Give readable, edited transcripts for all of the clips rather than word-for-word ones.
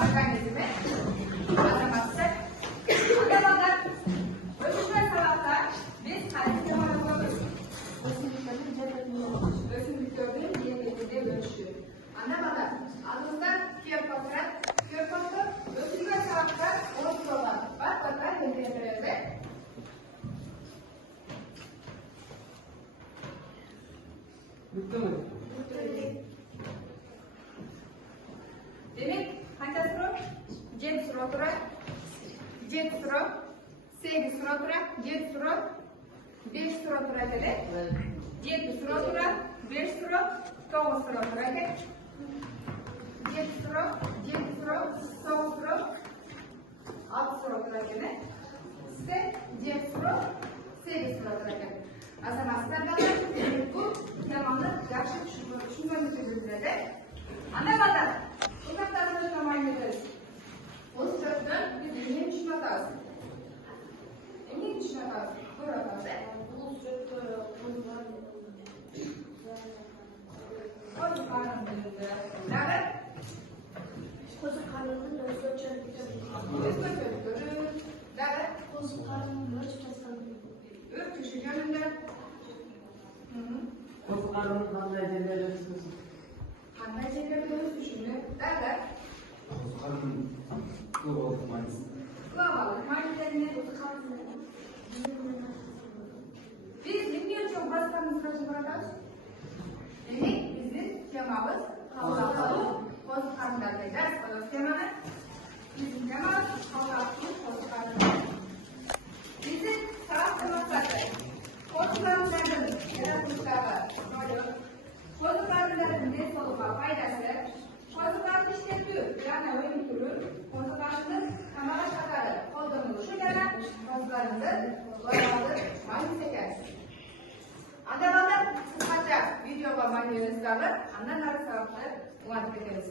organizmi azamatı. Adamlar ölçüler tarafta biz hareket yapıyoruz. Ösünlüklerin diyabetinde ölçü. Anlamadan ağızdan kiyopatra, ölçüler tarafta oluşturulan. Bak bakar temperature'de. Bitti mi? Demek qancha surov? 7 surov turadi. 7 surov, 8 surov turadi, 7 surov, 5 surov turadi. 7 surov turadi, 5 surov, 9 surov turadi. 7 surov, 9 surov, 6 surov turadi. Sizda 7 surov, 8 surov turadi. Azamatlardan bu temani yaxshi tushunganlik bildiradi. Anlamadan bu haqda tamayinlaymiz. O'z joyidan biz nima tushunamiz? Nima tushunamiz? Ko'ramiz. O'z joyda qo'zi qarindilarda. Nima? Qo'zi qarindilarda qo'zi qarindilarda Qo'ziqarni qanday yerlarda o'stirasiz? Qanday yerlarda o'stirishni? Dada. Qo'ziqarni global maylis. Global mayslarni biz nima uchun qo'ziqarni so'rashimiz? Demak, bizning temamiz xalqaro qo'ziqarlarda dars temani. Bizning temamiz xalqaro qo'ziqarlar. Bizning tarafdor maqsadi qo'ziqarlarning yaratishlari, qo'ziqarlarning nesliga foydasi, qo'ziqarni ishlatish, yana o'yin turi, qo'ziqarni kamera shakari qo'llanilishi yana qo'ziqarni loyihasi ma'lum ekan. Andamanlar qisqacha video va materiallarni andan sababli o'rganib ketamiz.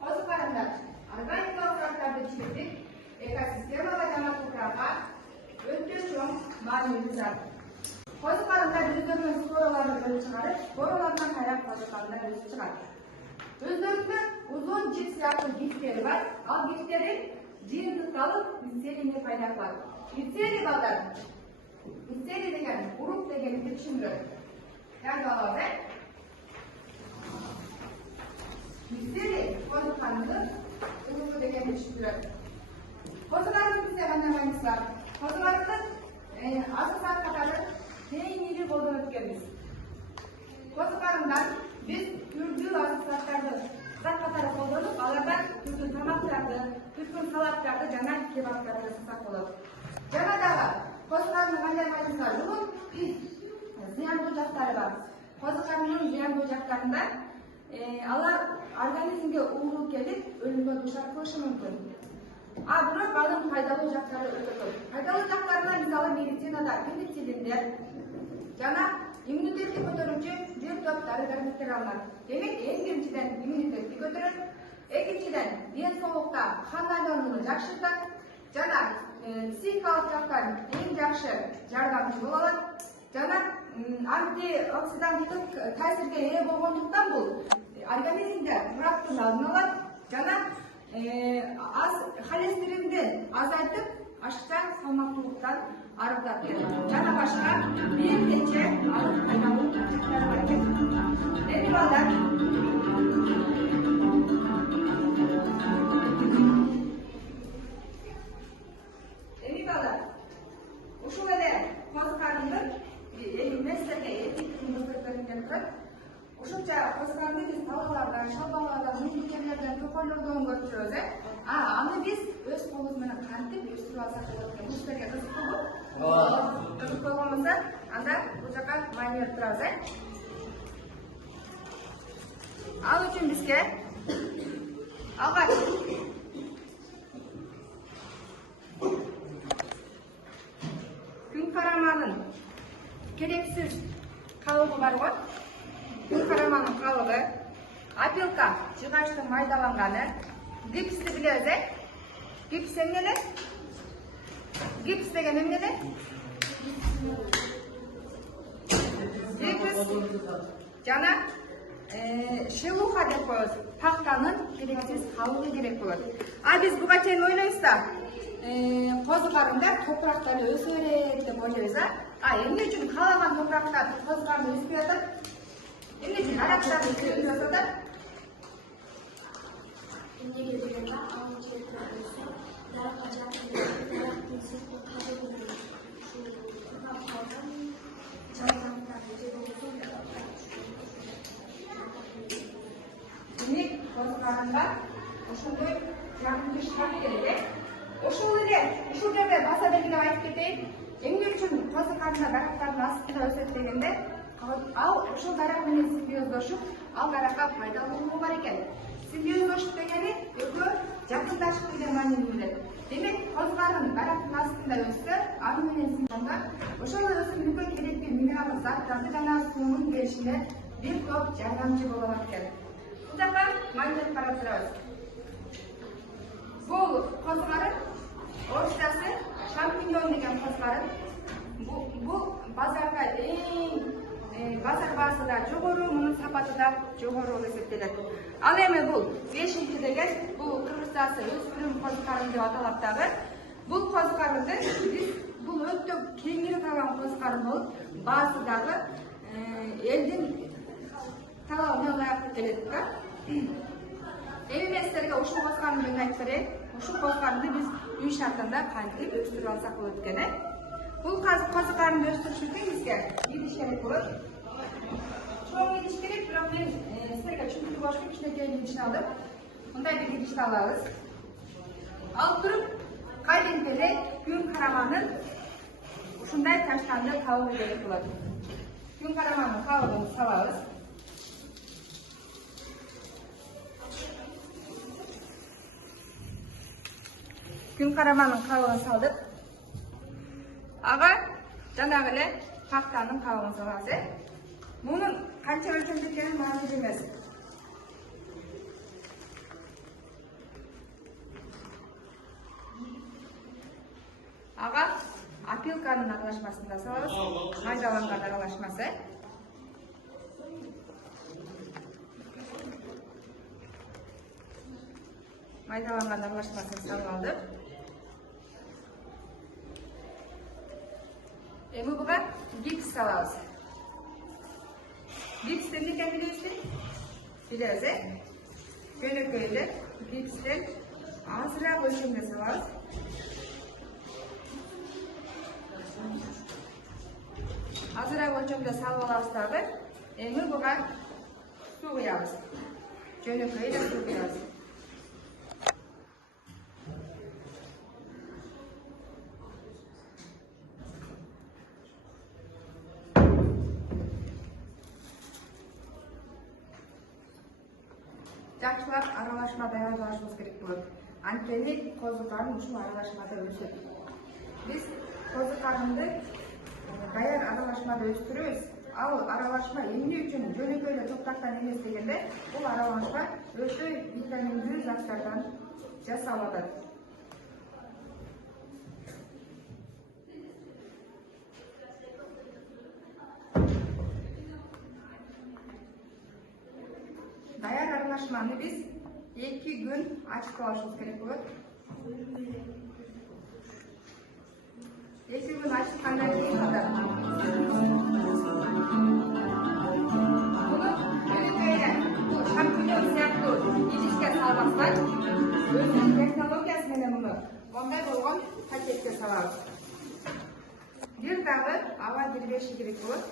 Qo'ziqarlar organik topshiriqlarda ichimlik ekosistema va jamoat to'prağı o'tga cho'ng ma'lumotlar. Qo'ziqarlar o'zlarining so'rovlarini bilib chiqarib, so'rovlardan qayrab qo'ziqarlar o'sib chiqadi. O'zlarini uzun jips yapı gifteri var. Al gifteri jiyinlik alıp misteriyini payda qiladi. Misteri ballar. Misteri degan urug' deganni tushuntiradi. Yani ballarda misteri qo'ziqarni urug' deganni tushuntiradi. Qo'ziqarni bizga qanday mayslar? Qo'ziqarni asosan qatori keng yili bo'lib o'tganmiz. Qo'ziqardan biz turli vositalarni qatori qo'llanib, ulardan turli tomoqlarni, turli salatlarni, jana kebablarni saqlab qoladi. Janadaga qo'ziqarni qanday mayslar? Bu ziyon bo'jaklari bor. Qo'ziqarning ziyon bo'jaklaridan ular organizmga uğur kelib, o'limga duchor bo'lishi mumkin. Biroq ma'lum foydali o'joqlari o'ta ko'p. Foydali o'joqlardan misol meditsinada penicillinlar, yana immunitetni ko'taruvchi detokslar garantiralar. Demak, eng birinchidan immunitetni ko'tarib, ikkinchidan den sovuqda qon aylonini yaxshilab, yana psixikalik jihatdan eng yaxshi yordamchi bo'ladi. Yana antioksidantik ta'sirga ega bo'lganlikdan bu organizmda murakkabi alınılır. Yana az xolesterinni azaltib, ashqdan salmoqlilikdan arıqlab beradi. Yana boshqa bir necha aniq foydali jihatlari bor ekan. Demirolar o'shulada qo'ziqarni meslarga o'shancha qo'ziqarni biz tavalardan, shalbonlardan, muzlikanlardan, to'qonlardan o'tkazamiz. Ana biz o'z qo'limiz bilan qanday o'stirib olsak bo'ladi. Mushtarga qiziqib bo'lmasa, anda bu yoqqa mayner turamiz. Al uchun bizga avval kun qaramaning keraksiz qalığı var. Kun qaramaning qalığı, apilka jig'ashda maydalangani, gipsni bilasiz. Gips nima? Гипс деген эмнеде? Гипс жана шелуха деп коебуз. Тактанын керексиз калыбы керек болот. А биз буга чейин ойлойбуз да, козу карындар топуракта эле өсө берет деп ойлойбуз, а эмне үчүн каалаган топуракта козу карын өспөй атат? Эмне үчүн дарактар өспөй атат? Эмнеге дегенде ал жерде өсө даракка жакын дарактын сыртын кабылып ушул кургап калган жайгандарды же болбосо демек козу карынга ошондой жагымдуу шарт керек. Ошол эле ушул жерде баса белгилеп айтып кетейин. Эмне үчүн козу карындар дарактардын астында өсөт дегенде, ал ошол дарак менен симбиоздошуп, ал даракка пайдалуулугу бар экен. Симбиоздошуп дегени экөө жакындашып деген маанини билдирет. Демек, козу карын дарактын астында өссө, аны менен симбиозга ошол өсүмдүккө керектүү минералдык заттарды жана суунун келишине бир топ жардамчы боло алат экен. Бул жака маанилеп карап турабыз. Бул козу карын орусчасы шампиньон деген козу карын. Бул базарда базар баасы да жогору, мунун сапаты да жогору болуп эсептелет. Ал эми бул 5-чи деген бул кыргызчасы өспүрүм козу карын деп аталат дагы. Бул козу карынды биз бул өтө кеңири тараган козу карын болуп, баасы дагы элдин талабына ылайык келет да. Эми мен силерге ушул козу карын жөнүндө айтып берейин. Ушул козу карынды биз үй шартында кантип өстүрүп алсак болот экен, Бул козу карынды өстүрүш үчүн бизге идиш керек болот. Чоң идиш керек, бирок мен силерге түшүндүрүү болуш үчүн кичинекей идишни алдым. Мындай бир идишти алабыз. Алып туруп, кайдинки эле күн караманын ушундай таштанды кабыгы керек болот. Күн караманын кабыгын салабыз. Күн караманын кабыгын салдык. Ага жанагы эле тактанын кабыгын салабыз, Мунун канча өлчөмдө экени маанилүү эмес. Ага опилканын аралашмасын да салабыз, майдаланган аралашмасы. Майдаланган аралашмасын салып алдык. Эми буга гипс салабыз. Гипс эмне экенин билебизби? Билебиз, Жөнөкөй эле гипстен азыраак өлчөмдө салабыз. Азыраак өлчөмдө салып алабыз дагы. Эми буга суу куябыз. Жөнөкөй эле суу куябыз. Жакшылап аралашма даярдашыбыз керек болот. Анткени козу карын ушул аралашмада өсөт. Биз козу карынды даяр аралашмада өстүрөбүз. Ал аралашма эмне үчүн жөнөкөй эле топурактан эмес дегенде, бул аралашма өтө витаминдүү заттардан жасалып атат. Даяр аралашманы биз 2 күн ачып алышыбыз керек болот. 2 күн ачыткандан кийин муну жөнөкөй бул шампиньон сыяктуу идишке салбастан өзүнүн технологиясы менен муну мондай болгон пакетке салабыз. Бир дагы аба кирбеши керек болот.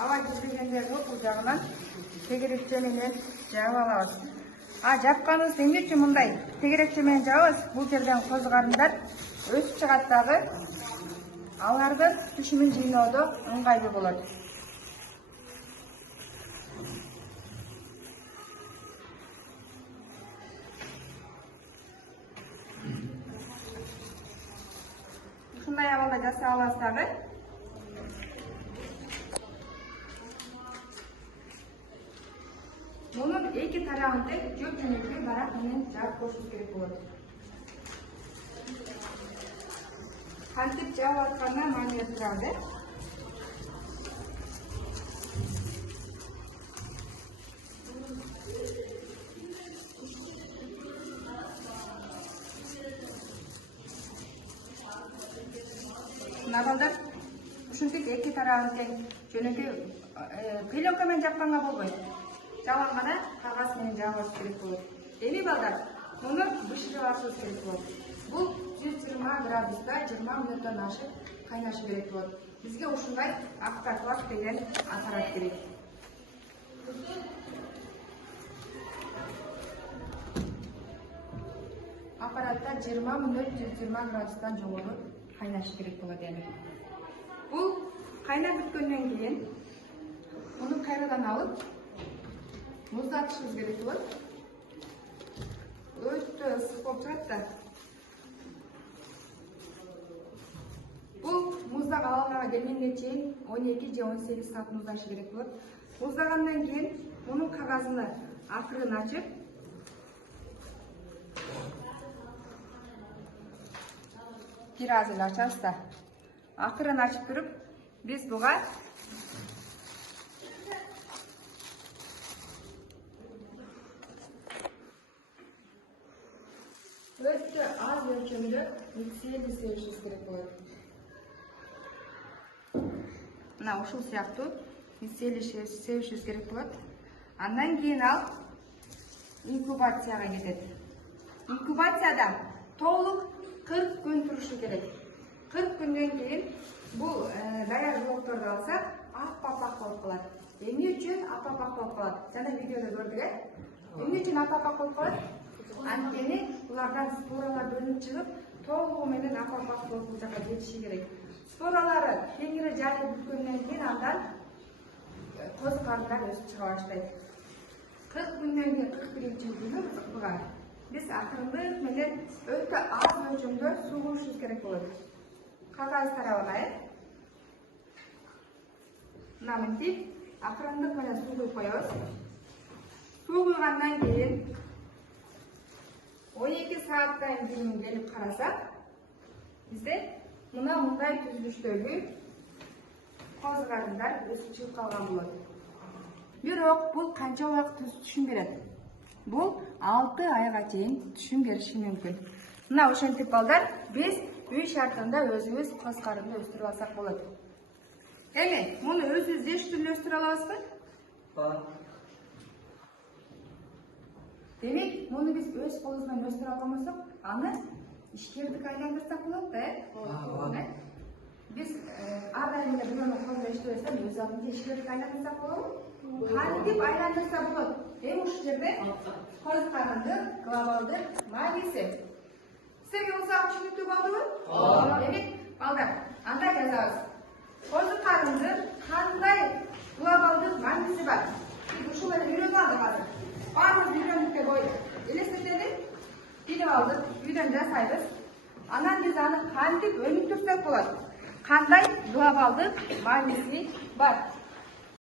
Аба кирбегенде бул жагынан тегерекче менен жаап алабыз. Жапканыбыз эмне үчүн мындай тегерекче менен жаабыз? Бул жерден козу карындар өсүп чыгат дагы. Алардын түшүмүн жыйноодо ыңгайлуу болот. ушундай абалда жасап алабыз дагы. Мунун эки тарабын тең жөп жөнөкөй барак менен жаап коюшубуз керек болот. Кантип жаап атканына маани берип турабыз. Набалдар ушинтип эки тарабын тең жөнөкөй пленка менен жапканга болбойт. Жабылганда кагаз менен жабыш керек болот. Эми балдар, муну бышырып алышыбыз керек болот. Бул 120 градуста 20 мүнөттөн ашып кайнашы керек болот. Бизге ушундай автоклав деген аппарат керек. Аппаратта 20 мүнөт 120 градустан жогору кайнашы керек болот эми. Бул кайнап бүткөндөн кийин муну кайрадан алып муздатышыбыз керек болот. Өтө ысык болуп турат да. Бул муздак абалга келгенге чейин 12 же 18 саат муздашы керек болот. Муздагандан кийин мунун кагазын акырын ачып, бир аз эле ачабыз да. Акырын ачып туруп, биз буга өтө аз өлчөмдө миксерди себишибиз керек болот. Мына ушул сыяктуу миксерди себишибиз керек болот. Андан кийин ал инкубацияга кетет. Инкубацияда толук 40 күн турушу керек. 40 күндөн кийин бул даяр жолокторду алсак, ап-апак болуп калат. Эмне үчүн ап-апак болуп калат? Жана видеодо көрдүк, эмне үчүн ап-апак болуп калат? Анткени булардан споралар бөлүнүп чыгып, толугу менен ап-апак болуп бул жака жетиши керек. Споралары кеңири жайылып бүткөндөн кийин андан коз карындар өсүп чыга баштайт. 40 күндөн кийин 41-күнү буга биз акырындык менен өтө аз өлчөмдө суу куюшубуз керек болот. Кагаз тарабына мына мынтип акырындык менен суу куюп коебуз. Суу куйгандан кийин 12 сааттан кийин келип карасак, бизде мына мындай түзүлүштөгү коз карындар өсүп чыгып калган болот. Бирок бул канча убакыт түшүн берет? Бул 6 айга чейин түшүн бериши мүмкүн. Мына ошентип балдар, биз үй шартында өзүбүз коз карынды өстүрүп алсак болот. Эми, муну өзүбүз еш түрү өстүрө алабызбы? Демек, муну биз өз колубуздан өстүрө алмасак, аны ишкердик айландырсак болот да, Биз ар дайым эле бирөөнү колдо иштебестен өз алдынча ишкердик айландырсак болобу? Кантип айландырса болот? Эми ушул жерде коз карындын глобалдык магиси. Сизге узак түшүнүктүү болдубу? Демек, балдар, андай жазабыз. Коз карындын кандай глобалдык магиси бар? Ушул эле үйрөнүп алдык азыр. Баарыбыз үйрөндүк деп ойлойм. Элестетели? Билип алдык, үйдөн жасайбыз. Анан биз аны кантип өнүктүрсөк болот? Кандай глобалдык магиси бар?